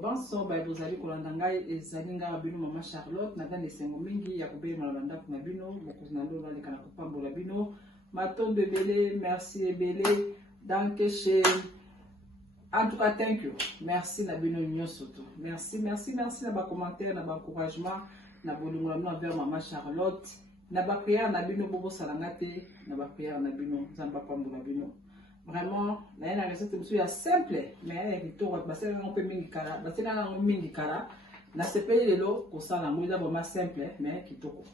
Banso ba bozali kolanda ngai ezali nga bino mama Charlotte na dans esengo mingi ya kobeli malabanda kuna bino mokozi na ndo baleka na kopambola bino matondo ebele merci ebele danke chez en tout cas thank you merci na bino nyonso to merci na ba commentaire na ba encouragement na bolingo na vers mama Charlotte na ba prière na bino bobo salangate na ba prière na bino zamba pambola bino. Vraiment, la recette est simple, mais il faut que on peut mingi kara, parce que on mingi kara, na se paye l'eau, qu'on ça la mouille d'abord simple, mais qui toko.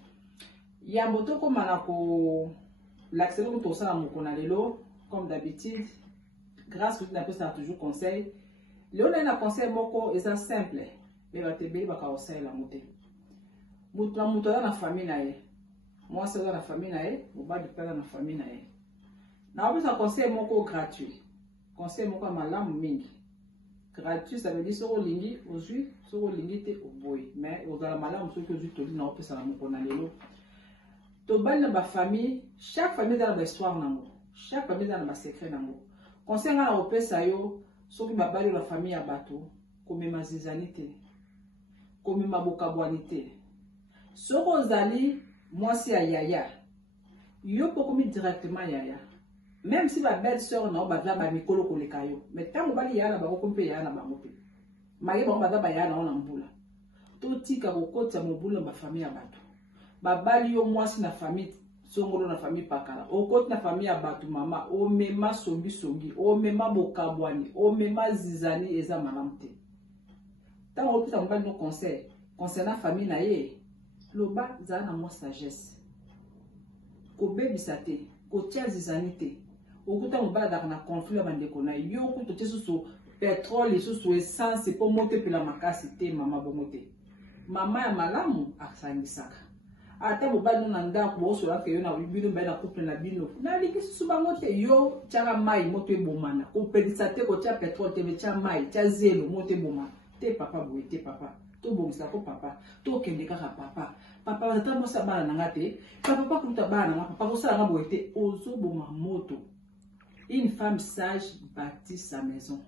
Il y a moto comme manako l'accès comme tout ça la mouille a l'eau, comme d'habitude, grâce que tu n'as pas toujours conseil. L'eau n'a un conseil moko est simple, mais va te payer va conseil la montée. Mouton dans la famille nae, moi c'est dans la famille nae, ou bas de père dans la famille nae. Na obisa conseil moko gratuit. Conseil moko malamu mingi. Gratuit ça veut dire soko lingi ozui, soko lingi te oboy. Mais ozala malamu soko ozui toli na opesa na moko na lelo. To bali na ba famille, chaque famille dans ba histoire nango. Chaque famille dans ba secret nango. Conseil nga na opesa yo soko ba bali la famille ya bato, komema zizanité. Komema bokabwanité. Soko ozali mwasi ya yaya. Yo pokomi directement yaya. Même si ma belle-sœur n'a pas de mikolo kolekayo, mais tant que bali yana ba okompe yana ba mope. Maye ba ba yana on ambula. To tika kokota mobula ba famille ya bato. Ba bali yo mwasi na famille songolo na famille pakala. Okoti na famille ya bato mama, o mema songi, o mema bokabwani, o mema zizani eza malamte. Tant que tu as no conseil concernant famille na ye, loba za na mo sagesse. Ko bebisate, ko tia zizanite. Okuta mobala na conflit bandeko na yo ko to tesusu pétrole susu essence pour monter pela makasi te mama bomote mama ya malamu asangisaka ata mobala na ndako boso la ke yo na bino ba na couple na bino na liki susu bangote yo tiara mai moto ebomana ko pedisa te ko tia pétrole te be tia mai tia zelo moto ebomana te papa boye te papa to bongisa ko papa to kende kaka papa ata mo sabana na ngate papa kuta bana na papa ko sala nga boye te ozo boma moto. Une femme sage bâtit sa maison.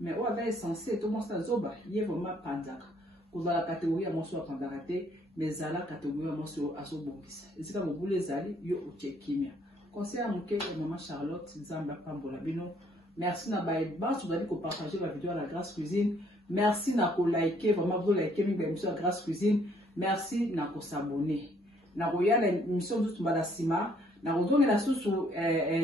Mais on avait censé tout le monde ça zoba, il est vraiment panzaka. Pour la catégorie à mon soir pandarate, mais à la catégorie à mon soir à son bongis. Et c'est comme vous les allez, yo au tchekimia. Conseil à mon cœur, maman Charlotte, Zamba Pambola Bino. Merci na baïd bas, vous allez partager la vidéo à la Grâce Cuisine. Merci na ko liker, vraiment vous liker l'émission à Grâce Cuisine. Merci na ko s'abonner. Na ko ya l'émission de Tumbadasima. Na rozonge na susu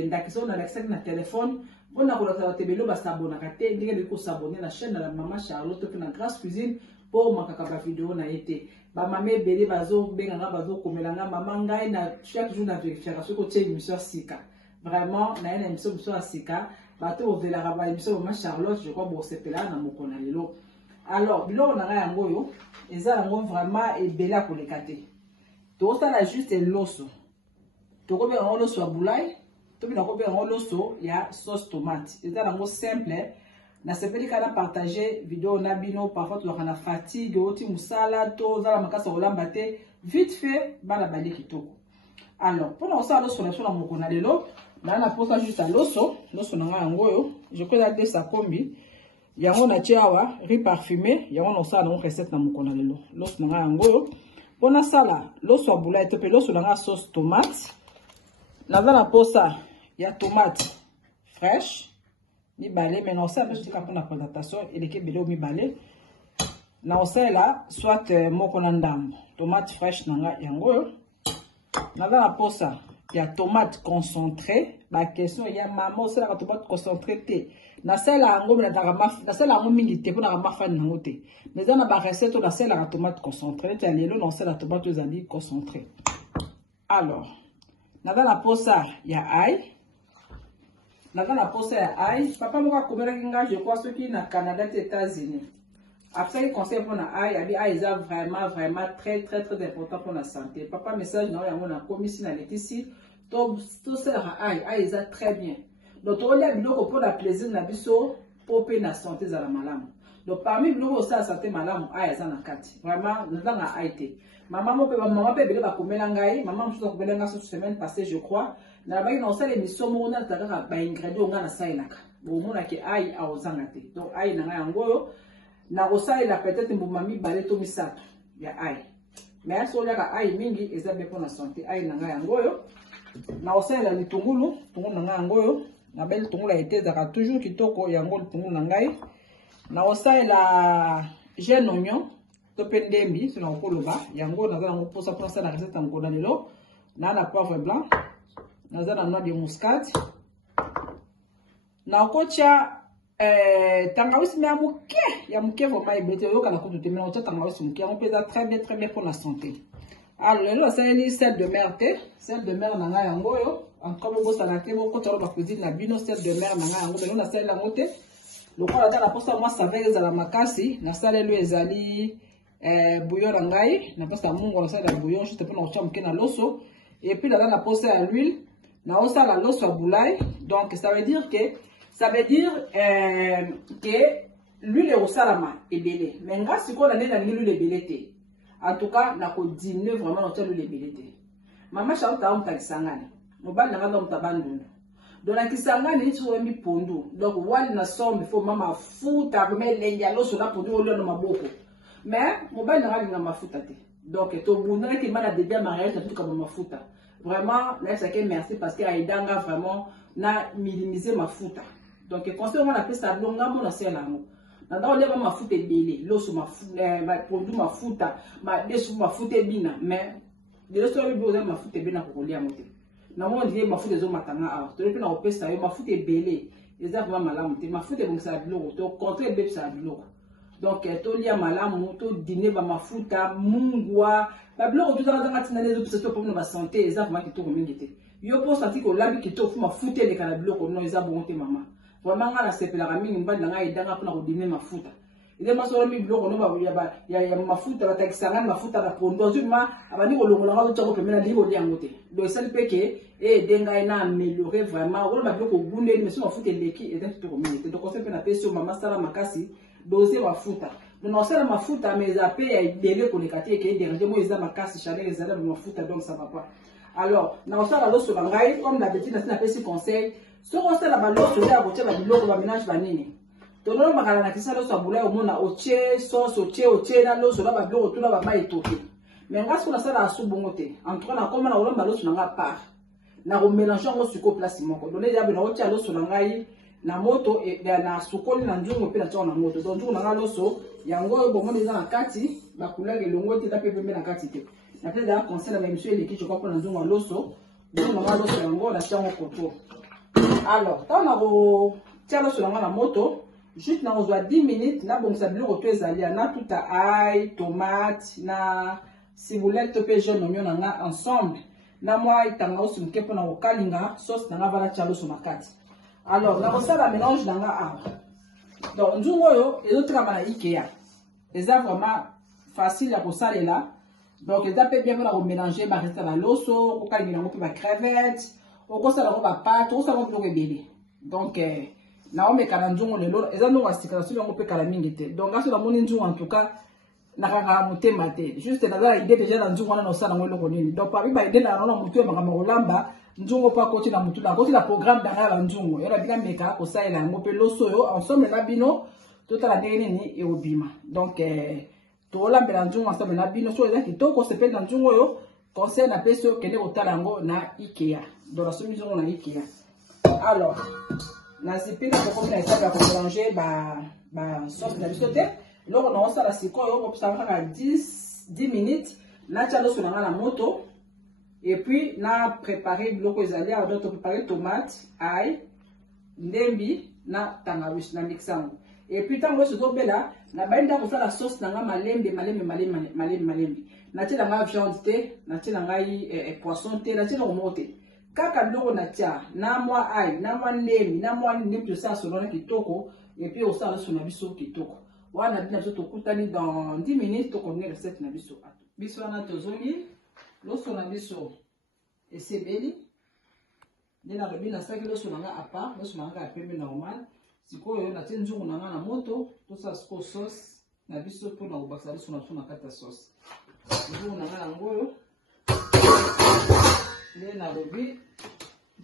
ndakiso na l'extrait na téléphone pona ko la tebelo ba s'abonner kate ndenge ko s'abonner na chaîne de la maman Charlotte na Grâce Cuisine pour makaka ba vidéo na été ba mamé belé bazo benga nga bazo komelanga mama ngai na chaque jour na vérification ko tie émission sika vraiment na une émission sika bato ovela ba émission maman Charlotte je crois bo sepela na mokona lelo alors bilo na nga yango yo eza yango vraiment ebela ko lekate to ça juste l'osso. To kobe en loso ya boulay, to bina kobe en loso ya sauce tomate. C'est un mot simple. Na sepeli kana partager vidéo na bino parfois to kana fatigue oti musala to za la makasa olamba te vite fait bana bali kitoko. Alors pour on ça loso na so na mokona lelo, na posa juste à loso na nga ngoyo, je connais de sa kombi. Yango na tiawa riz parfumé, yango na ça na recette na mokona lelo. Loso na nga ngoyo. Pona sala loso ya boulay to pe loso na nga sauce tomate. Là la posa, il y a tomate fraîche, mi balé, mais non ça, je dis pour la présentation, il est que mi balé. Là là, soit mokonandam, tomate fraîche nanga yango. Là la posa, il y a tomate concentrée. La question il y a maman c'est la tomate concentrée té. Na celle là ngo na darama, na celle là ngo mingi té pour na ma fan nango té. Mais dans la recette na celle là tomate concentrée, tu as lelo non celle la tomate zali concentrée. Alors dans la posa, il y a ail. Dans la posa, il y a ail. Papa m'a dit je crois ceux qui sont au Canada et aux États-Unis. Après, il conseille pour l'ail. Il y a ail, c'est vraiment très important pour la santé. Papa, message, non, il y a un commis dans les ici. Tout ça, ail, ail, c'est très bien. Donc, on a pour la plaisir, la biso, pour payer la santé, ça la malade. Donc, parmi nous, ça, santé malade, ail, c'est un kati. Vraiment, nous avons ail. Maman peut maman peut venir commander l'angai, maman peut commander l'angai cette semaine passée je crois, na baki na osala émission moko na taka ba ingrédients nga na sailaka bo mona ke ai a ozanga te donc ai na nga yango na kosalela peut-être mbuma mibale to misato ya ai mais so liaka ai mingi eza bien pour la santé ai na nga yango na kosalela litungulu na nga yango na belle litungulu etezaka toujours kitoko yango litungulu na ngai na kosalela jeune oignon to pe ndembi so na kokoloba yango naza nango mposa mpona sala na recette ya mokolo na lelo na poivre blanc naza na noix de muscade na kotia tangawizi ya muke vraiment ebete yoka na kutu te mais kotia tangawizi muke yango mpe eza très bien pour la santé. Alors lelo asaleli sel de mer te sel de mer na ngai yango oyo encore bokosala te bokotala ba cuisine na bino sel de mer na ngai yango lelo nasaleli yango te lokola ata na posa mwa saveur ezala makasi nasaleli ezali bouillon na ngai na posa mungo nasalela bouillon juste mpona kotia moke na loso et puis naza na posa ya l'huile na osala loso ya boulai donc ça veut dire que l'huile ekosalama ebele mais nga sikoyo na ndenge nalingi l'huile ebele te en tout cas na kodimine vraiment na kotia l'huile ebele te mama Charlotte aomuta kisangani mobali na nga aomuta bandundu donc na kisangani nitikoya mipondu donc wali na sombe fo mama mafuta vraiment elengi ya loso na pondu olio na maboko mais mobali na nga alinga mafuta te donc tobundaki ma na début ya mariage na tutuka mafuta vraiment naesake merci parce que aidanga vraiment na minimiser mafuta donc conseil on appelle ça longa mon asela yango na ndawo leba mafuta ebele loso mafuta produit mafuta desu mafuta ebina mais de loso bibo za mafuta ebena kokolia mote na mo ndie mafuta ezo matanga awa to pe na opesa yo mafuta ebele eza vraiment malamu te mafuta ebongisa biloko to contre ebebisa biloko donc to lia malamu to dîner ba mafuta mungwa ba biloko to zanga zanga tina lezo pesa to pour na santé eza vraiment kitoko mingi te yo po santi ko labi kitoko fu mafuta ele kana biloko no eza bon te mama vraiment nga na sepela mingi mbali na nga edanga pona ko dîner mafuta ile masoro mi biloko no ba ya mafuta batakisanga mafuta na pondo zuma abandi ko longola nga to ko pemela libo liango te donc ça peut que denga ina améliorer vraiment wala ba biloko gunde mais so mafuta eleki eza kitoko mingi te donc on peut na pesa mama sala makasi doser mafuta donc osala mafuta mais ape ya ebele koleka te eke déranger moi eza makasi chaleur ezala mafuta donc ça va pas. Alors na osala loso na ngai comme d'habitude na pesi conseil so osala ba loso ya kotia ba biloko ba ménage ba nini tono makala na kisa loso abula yo mona oche sauce oche na loso na ba biloko tuna ba mai toke mais nga so na sala asubongo te en tout cas na koma na olomba loso na nga part na ko mélanger ngo suko place moko donc ya bena otia loso na ngai na moto na sukoli na nzungu pe na tona moto donc nzungu na loso yango bomoni za na kati ba couleur elongo te ta pe pembe na kati te na pe da conseil na monsieur eleki choko pour na nzungu loso nzungu na loso yango na chango koto. Alors tant na ko tia loso na moto juste na ozwa 10 minutes na bongisa biloko to ezali na tout ail tomate na ciboulette pe jaune oignon na nga ensemble na moi itanga osu mke pour na kokalinga sauce na nga vala tia loso na kati. Alors, na kosala mélange nanga awa. Donc, nzungu oyo ezotekama na IKEA. Eza vraiment facile ya kosalela. Donc, eza pe bien pour mélanger ba resta na loso, kokalinga nango pe ba crevette, okosala ngo ba pâte, okosala ngo biloko ebele. Donc, na omeka na nzungu lelo, eza ndongo asika na soki yango pe kala mingi te. Donc, aso na moni nzungu en tout cas nakaka motema te. Juste naza idée déjà na nzungu wana na osala ngo eloko nini. Donc, parmi ba idée na na mutu makambo kolamba nzungu pa koti na mutu na koti la programme danga la nzungu era bika meka ko saela ngo pe loso yo ensemble na bino tota la ndenge nini e obima donc to la mbela nzungu ensemble na bino so eza kitoko sepel na nzungu yo conseil na peso kende otala ngo na IKEA dans la soumise nzungu na IKEA. Alors na sipina ko komina esa ko mélanger ba sauce na bisote loko na osala sikoyo ko psa ka 10 minutes na cha loso na moto. Et puis, na préparé biloko ezali a donc préparer tomate, ail, ndembi na tangawizi na mixango. Et puis tango so bela na bainda ko la sauce na nga malembe. Na tia nga viande te, na tia nga poisson te, na tia ngo mote. Kaka biloko na tia na moi ail, na moi ndembi, na moi ndembi to sa selon kitoko et puis au sa so na biso kitoko. Wana bina biso to kutani dans 10 minutes to connaître recette na biso. Biso na tozongi loso na biso esebeli ndena lobi na saki loso na nga apa loso na nga pembe normal sikoyo na tie nzungu na nga na moto to sa siko sauce na biso po na obakisa loso na na kata sauce nzungu na nga na ngoyo ndena lobi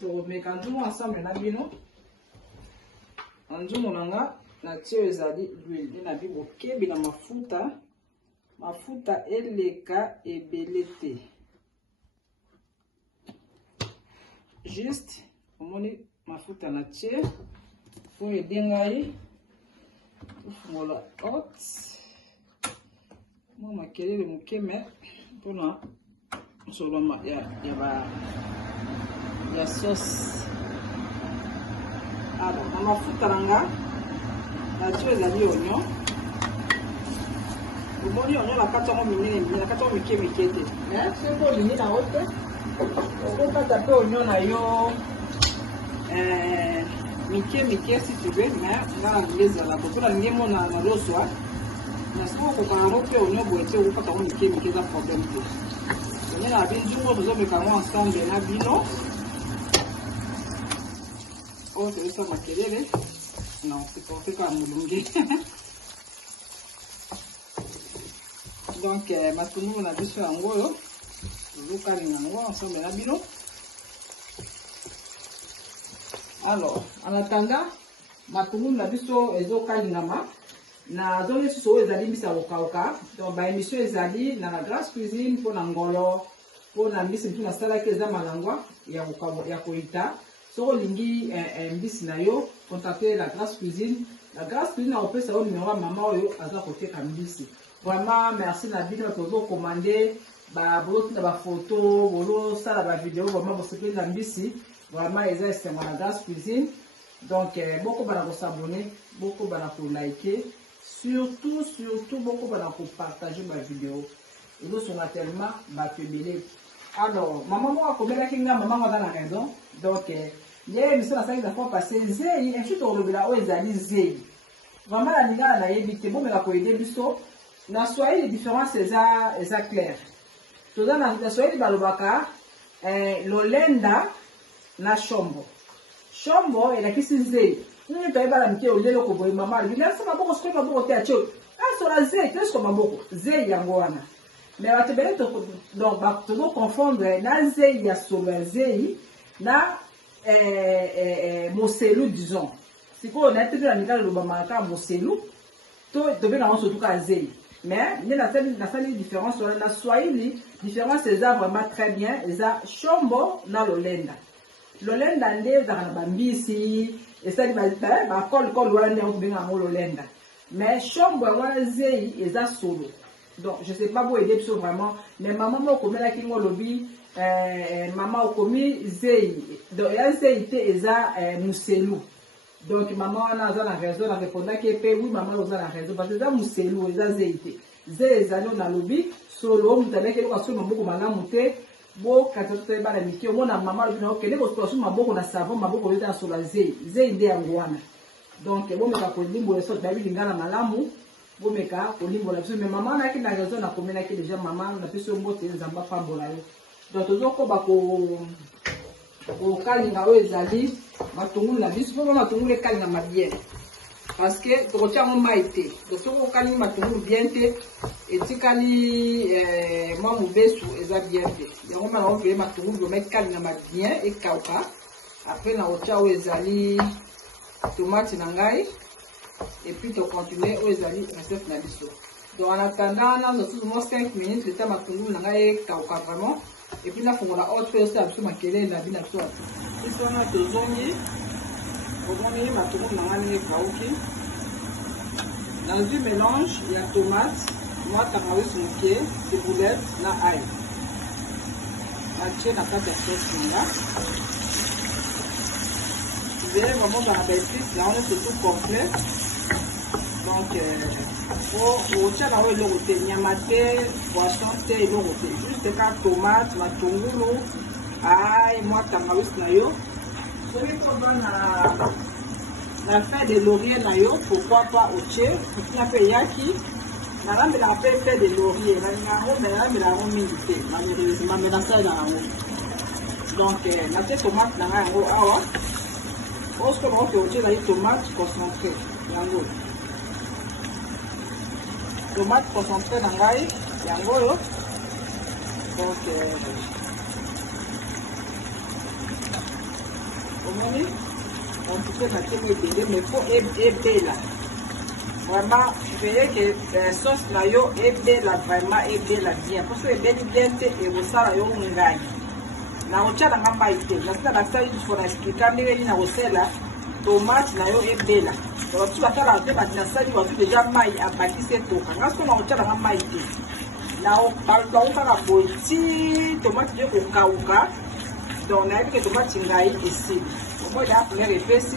tomeka nzungu ensemble na bino. Nzungu nanga na tie ezali l'huile na bibo kebi na mafuta eleka ebele te. Juste omoni mafuta na tie po edengai ofungola hot mo makelele mokeme mpona soloma ya sauce. Alors na mafuta nanga na tie ezali oignon. Omoni oignon na kati yango minene na kati yango mike te. Soki olingi na yo te okokata mpe oignon na yo mike si tu veux, mais nga nalingi ezala po nalingi mona na loso na soki okoka yango mpe oignon boye te okokata yango mike eza problème te. Oignon na binzungu tozomeka yango ensemble na bino oyo toyosa makelele na opeka ya molunge. Donc matungulu na biso yango oyo tozokalinga yango ensemble na bino. Alors en attendant matungulu na biso ezokalingama na zone susu oyo ezali mbisi ya kokauka. Donc baémission ezali na la Grasse Cuisine mpona ngolo mpona mbisi mtu nasalaki eza malangwa ya koita. Soki olingi mbisi na yo contacte la Grasse Cuisine. La Grasse Cuisine akopesa oyo numéro ya mama oyo aza koteka mbisi. Vraiment merci na bino tozokomande bozotinda bafoto bozosala bavideo vraiment bosepeli na mbisi. Vraiment eza esengo na Grasse Cuisine. Donc beaucoup bana kosabone, beaucoup bana kolike, surtout beaucoup bana kopartager ma vidéo. Ils sont tellement batebele. Alors maman moi akomelaki nga maman moi dans la raison. Donc hier mission na sali fois passé zei un chute olobela o ezali zei. Vraiment la linga na yebite bon mela ko aider biso. Na soyez les différences eza clair. Toza na soyez balobaka lolenda na shombo. Shombo elakisi nzei. Nini toyeba la mike olelo ko boye mama. Bilasa maboko siko maboko te acho. So la zei, qu'est-ce que maboko? Zei yango wana. Mais batebele to donc ba to confondre na zei ya solo zei na moselu disons. Siko na te la mika lo ba maka moselu. To be na surtout ka zei. Mais il y a une différence sur la Swahili. Différence c'est vraiment très bien. Ça shombo na lolenda. Lolenda nde za na bambisi. Et ça dit ba col lolenda on bien en lolenda. Mais shombo wana zei eza solo. Donc je sais pas vous aider plus vraiment. Mais maman mo komela ki ngo lobi maman okomi zei. Donc ya zei te eza muselu. Donc maman on a la raison la répondre que oui maman on a la raison parce que ça muselu eza zeite zeza no na lobi solo mutabeke ko solo maboko malamu te bo katoto ba la miki o mona maman lobi na okende ko solo maboko na savon maboko leta solo zei nde yango wana. Donc bo meka ko limbo so dabi lingana malamu bo meka ko limbo la biso mais maman na ki na raison na komena ki déjà maman na biso mbote nzamba pambola yo. Donc tozoko ba ko kalinga oyo ezali matungulu na biso po matungulu ekalinga bien parce que tokotia ngo mai te donc soki okalingi matungulu bien te etikali mwa mobesu eza bien te yango mana ovele matungulu boma ekalinga bien ekauka après na kotia oyo ezali tomate na ngai et puis tocontinue oyo ezali recette na biso. Donc en attendant na nosusu mo 5 minutes leta matungulu na ngai ekauka vraiment. Et puis là, il faut la haute faire ça, absolument qu'elle est la vie naturelle. Si on a deux zones, on a ma tomate, on a mis dans le mélange, il y a tomate, moi, tabarousse, moqué, ciboulette, na ail. Mathieu n'a pas de sauce là. Vous verrez vraiment dans la bêtise, là, on est tout complet. Donc, au tien na we logo te nyama te poisson te logo te juste ka tomate matungulu ai moi tangawizi na yo soki to na fin de laurier na yo pourquoi pas au tien na pe yaki na rambela pe fin de laurier na ngo me rambela ngo mingi te malheureusement mais na ça na ngo donc na te tomate na ngo awa osko mo ke au tien na tomate concentré yango tomate concentré na ngai yango yo donc On peut faire des mais faut aider là. Vraiment, je verrai que sauce là yo aider là vraiment aider là bien. Parce que aider bien c'est et vous ça yo ngai. Na ocha na ngamba ite. Na sina na sai for expliquer ndenge na osela tomate na yo aider là. Donc tu vas faire la tête na sai wa déjà mai abakise toka. Ngaso na ocha na ngamba ite. Na o ba ka boiti tomate yo ko kauka. Donc na que tomate ngai ici. Moi j'ai appelé les fesses.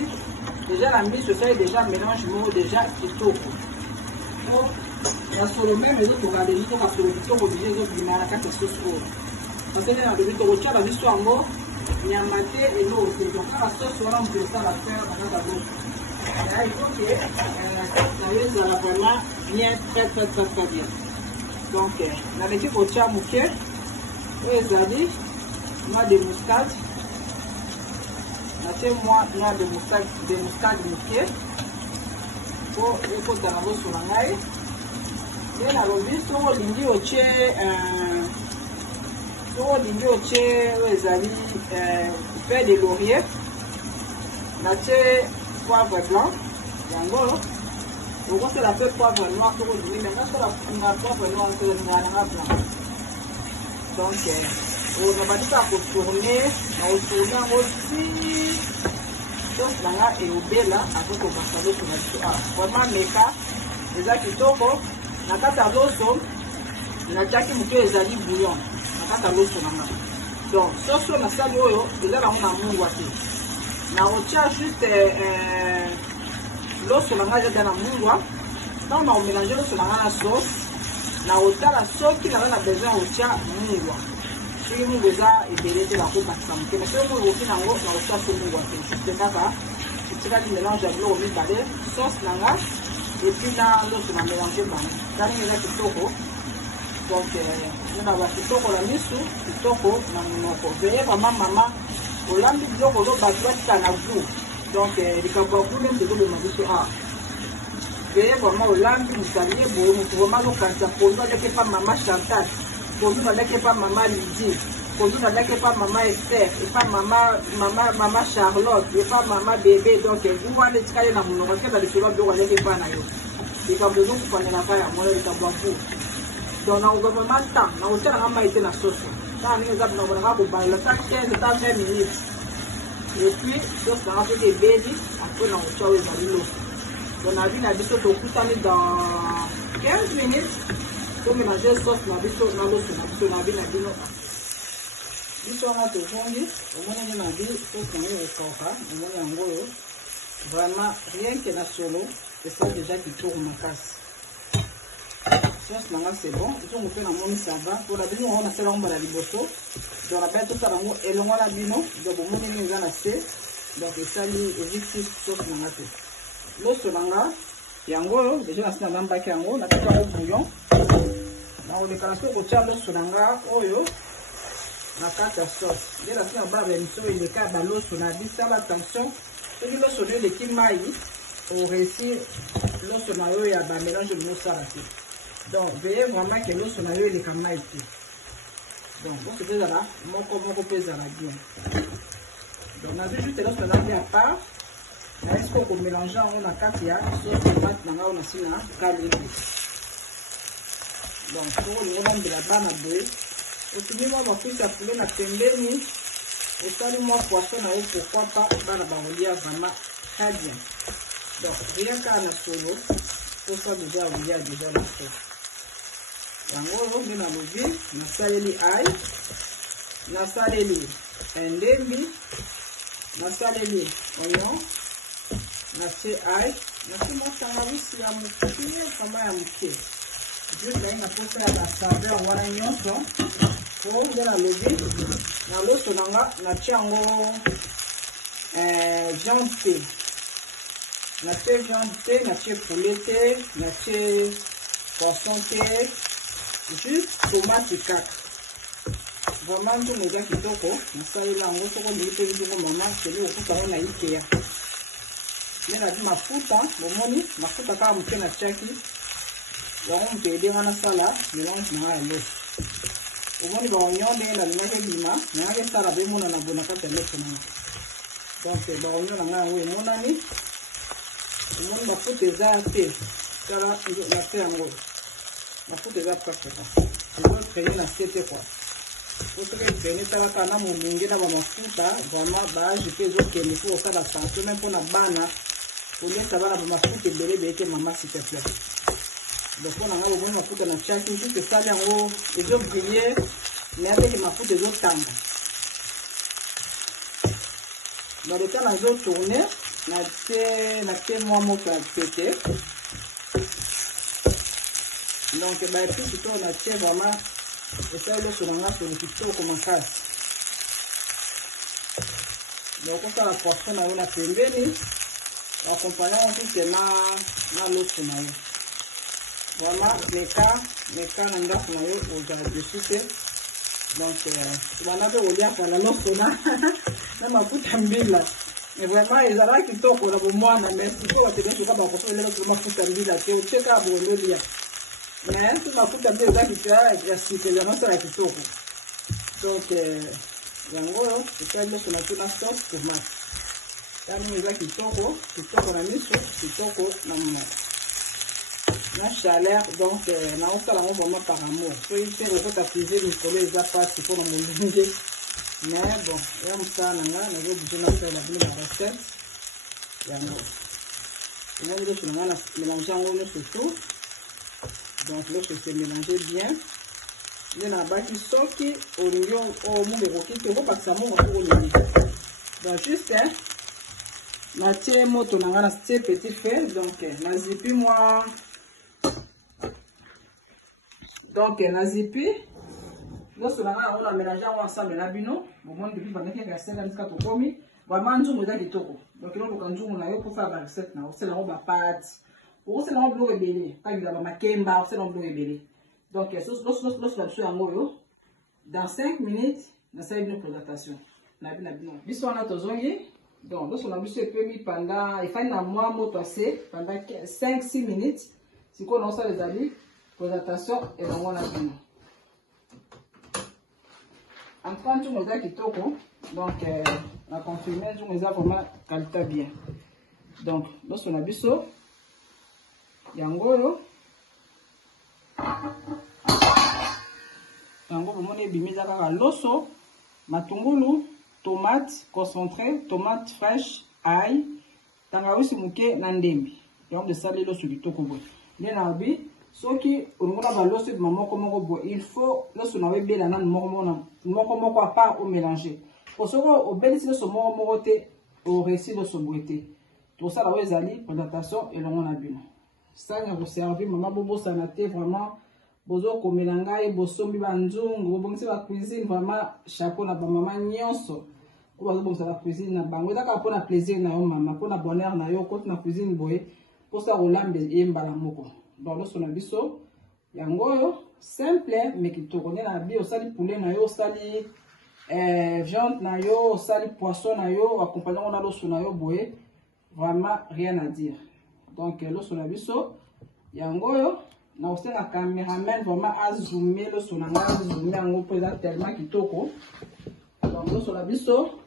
Déjà la mise ça est déjà mélange mot déjà kitoko. Donc la solo même les autres regardez nous parce que les autres obligés les autres na carte sauce pour. Parce que na de to cha la biso ango nyamate et l'eau c'est donc la sauce on peut ça la faire dans la bouche. Là il faut que ça y est vraiment bien très bien. Donc na les ko cha muke ezali ma de muscade. C'est moi noix de muscade moqué pour écouter la voix sur la maille. Et la revue sur l'indi au tché, les amis, fait des lauriers. La tché poivre blanc, yango. Vous voyez la feuille poivre noir sur l'indi, mais maintenant la poivre noir sur le blanc. Donc, on va dire pour tourner, on tourne aussi. Donc, là, et au bela, avec le masalo sur la chou. Vraiment, meka, les akitoko, la carte à l'osso, la jackie mouké les ali bouillon, la carte à l'osso, donc, sauce sur la salle, déjà là, on a mon boîtier. La retient juste l'eau sur la main, j'ai dans la moua. Là, on a mélangé l'eau sur la sauce. La retient la sauce qui n'a besoin de retient moua. Si vous avez des la coupe à ça, mais si vous avez aussi un gros, on va faire tout le monde. C'est d'accord. C'est ça qui mélange avec l'eau, sauce nanga, et puis là, l'eau se mélange pas. Là, il y a des toko. Donc, on va voir les toko la mise, les toko, on veille vraiment maman. Au lambi de l'eau, on va battre la goût. Donc, les cababous, même de l'eau de ma vie, veillez vraiment au lambi, vous savez, vous vraiment le cancer, pour nous, avec pas maman Chantal. Pour nous, avec pas maman Lydie, pour nous, avec pas maman Esther, et pas maman Charlotte, et pas maman bébé. Donc, vous allez escaler dans mon nom, parce que dans le chemin, vous allez pas naïo. Et quand vous prenez la paille, moi, je vais vous. Donc, on va vraiment le temps. On va vraiment été la sauce. Là, on va vous le temps 15 minutes. Et puis, sauce, on va faire des bébés. Après, on va faire les aliments. On a vu la sauce au coup, dans 15 minutes. Comme mélanger sauce na biso na loso na biso na bina bino biso na to fongi au moins na bi pour qu'on ait koka au moins yango vraiment rien que la solo c'est ça déjà qui tourne ma casse sauce là c'est bon ils ont fait la moni ça va pour la bino on a fait la omba la liboso donc la bête tout ça là et longa la bino donc au moins ni ngana c'est donc ça ni évite sauce là c'est loso là yango déjà na sina namba ki yango na kata au bouillon na o déclencher ko tia loso nanga oyo na kata sauce déjà na sina ba benso ile ka ba loso na di sala attention to di loso de ki mai au réussir loso na yo ya ba mélange de sala ti donc veillez vraiment que loso na yo ile ka mai ti donc on se déjà là moko pesa la bien donc na juste loso na bien à part. Est-ce qu'on peut mélanger on a quatre ya sauce tomate nanga on a sina kali. Donc pour le moment de la banane boue, au final moi ma couche à poulet na pembeni, au sali moi poisson na pourquoi pas bana bangolia vraiment très bien. Donc rien qu'à la solo, pour ça déjà on y a déjà la sauce. Yango on na l'huile, na saleli ail, na saleli ndembi, na saleli oignon. Na c'est ail, na c'est moi ça va aussi à mousser, comment à mousser. Juste là, on a posé la saveur, on a un oignon, pour de la lever. Na l'eau sur l'anga, na tiango, viande thé. Na c'est viande thé, na c'est poulet thé, na c'est poisson thé, juste tomate et cac. Vraiment tout le gars qui toko, na ça il a un autre qu'on dit que il faut maman, c'est lui au coup ça on a Ikea. Mais la mafuta, mafuta kama mkena chaki, wangu mpede wana sala, mélange na l'eau. Au moins, il va y avoir des gens qui ont sala bemo na bona kata leso na. Donc baronyo na nga ngo emonani mon mafuta eza te kala na te yango mafuta eza presque pas traîner na tete quoi pour que traîner ça va na molunge na mafuta vraiment ba je peux okende pour ça la santé même pour na bana pour bien ça va na mafuta ebele bete maman s'il te plaît donc on a le bon mafuta na chaki tout ça yango ezo briller mais avec mafuta ezo tanga dans le temps na ezo tourner na te moi moto à pété donc bah tout ce qu'on a fait vraiment et ça le sur la sur le picto comme ça donc on fait la poisson na on a pembeni accompagnant tout c'est na l'autre na vraiment les cas na nda na yo au garde de suite donc on a fait au lien pour la l'autre na mafuta mbila mais vraiment ils ont kitoko na bomwa na merci pour te bien kwa ba koso lelo mafuta mbila te uteka bondo lia mais tout mafuta mbila za ya sikela na sala kitoko donc yango ikalo kuna tuna stock tomate tani za kitoko na miso kitoko na chaleur donc na osala ngo vraiment par amour so il fait le tapiser le collège za pas pour mon lunge mais bon ya msana nga na go bujuna kwa la bila recette ya no on va juste mélanger en haut surtout donc là je sais mélanger bien mais na baki soki olingo o mumbe ko kike ko pakisa mo ko olingo donc juste na tie moto na nga na tie petit feu donc na zipi moi donc na zipi lorsque on a mélangé ensemble na bino bon depuis pendant que la scène jusqu'à to komi vraiment nzungu eza kitoko donc loko kanzungu na yo pour faire la recette na c'est la roba pâte pour c'est la roba ebele ka bila ba makemba c'est la roba ebele donc lorsque la chose en yo dans 5 minutes na ça une présentation na bino biso na tozongi donc lorsque on a biso epemi pendant il faut na moi moto assez pendant 5-6 minutes si qu'on a ça les amis présentation et on a bino en train de nous kitoko donc la confirmer nous a vraiment qualité bien donc lorsqu'on a biso yango bomone bimiza kaka loso matungulu tomate concentré tomate fraîche ail tangawisi muke na ndembi donc de saler loso kitoko boy bien abi soki on a baloso de maman comment bo il faut lorsqu'on avait bien la nan moko à part au mélanger pour ce au bénissement ce moko te au récit de ce boité tout ça la ezali présentation et l'on a bien ça n'a vous servir maman bobo sanate vraiment bozo komelanga et bosombi banzungu bongisi ba cuisine vraiment chapeau na ba maman nyonso ko bazo bongisa la cuisine na bango ezaka pour na plaisir na yo maman pour na bonheur na yo ko na cuisine boye pour ça olambe yembala moko donc lorsqu'on a biso yango simple mais kitoko na bi osali poulet na yo osali viande na yo osali poisson na yo accompagnant na loso na yo boye vraiment rien à dire donc lorsqu'on a biso yango na osenga cameraman vraiment a zoomer loso na nga zoomer yango pour tellement kitoko donc lorsqu'on a biso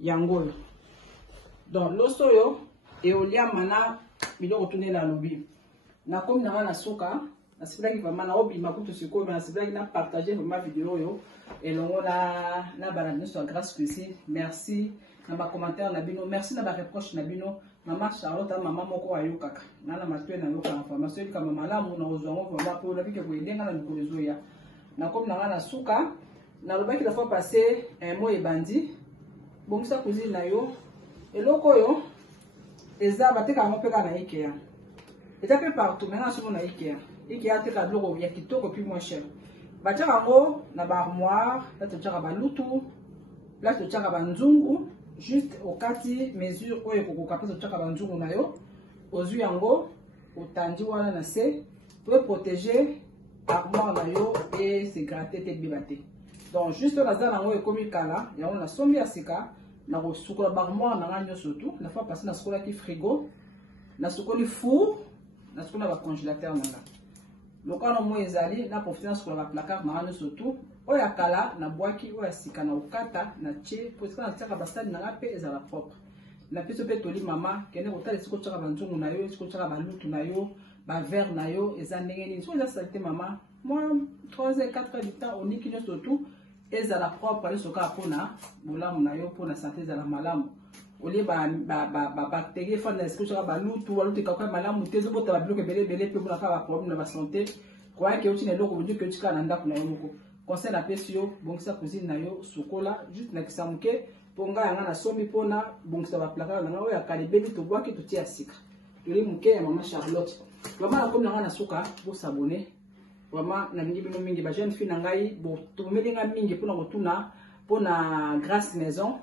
yango donc loso yo et olia mana biloko tunela lobi na comme na suka na sibaki vraiment na obima kutu siko na sibaki na partager ma vidéo yo et longo na balade sur grâce cuisine merci na ba commentaire na bino merci na ba reproche na bino maman Charlotte maman moko ayo kaka na matwe na yo ka information kama malamu na ozwango vraiment pour la vie que vous ndenga na mikolezo ya na comme na suka na lobaki la fois passé un mot ebandi bon ça cuisine na yo eloko yo eza bateka mo peka na IKEA. Et ça fait partout. Maintenant, si on a IKEA, IKEA, c'est la bloc, il y a qui toque plus moins cher. Bâtir en haut, na armoire, là tu as un loutou, là tu as un nzungu, juste au kati, mesure, où il faut que tu aies un nzungu na yo, aux yeux en haut, au tandi ou à la nasse, pour protéger l'armoire na yo et se gratter tes bibaté. Donc, juste la zone en haut est comme il y a on a sombi à sika, na ro sukola barmoire na ranyo surtout, la fois passée na sukola qui frigo, na sukola four. Parce qu'on a un congélateur là. Le cas où ezali na profiter sur la placard na surtout oya kala na boaki oya sika na okata na tie po sika na tiaka basali na ngape ezala propre na piso pe toli mama kene kotala siko tiaka banzungu na yo siko tiaka balutu na yo ba verre na yo eza ndenge nini so eza salite mama moi 3 et 4 heures du temps oniki nyonso tout ezala propre ale soka pona bolamu na yo pona santé ezala malamu olie ba bactérie fanda siko tiaka balutu balutu kakwa malamu te ezobota babiloko ebele pe mpona kaka baproblème na basanté koyaki euti na eloko bodio ke euti kaka na ndako na yo moko conseil napesi yo bongisa cuisine na yo sukola juste nakisa moke mpo ngai yanga nasombi mpona bongisa baplakala na ngai oyo akala ebebi tobwaki totie ya sika toli moke ya mama Charlotte vraiment nakomi na ngai na suka bosabone vraiment nalingi bino mingi ba jeune fille na ngai tomeli ngai mingi mpona kotuna mpona Grâce Maison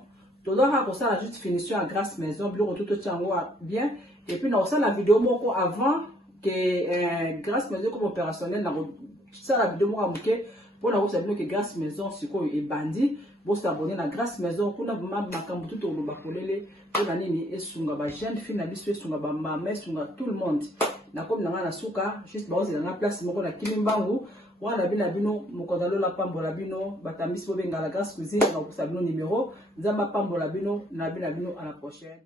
tozwaka kosala juste finition ya Grâce Maison biloko to totia yango bien et puis na kosala video moko avant que Grâce Maison comme opérationnel na kosala video moko ya moke mpona kosa bino ke Grâce Maison sikoyo ebandi bosabone na Grâce Maison kuna makambo tout oloba kolele mpona nini esunga ba jeune fille na biso esunga bamama esunga tout le monde nakomi na ngai na suka juste baozela nga place moko na kimi mbangu wana bino mokonzi alola pambola bino batambisi bobengala Grâce Cuisine na kosa bino numéro nzambe apambola bino na bino à la prochaine.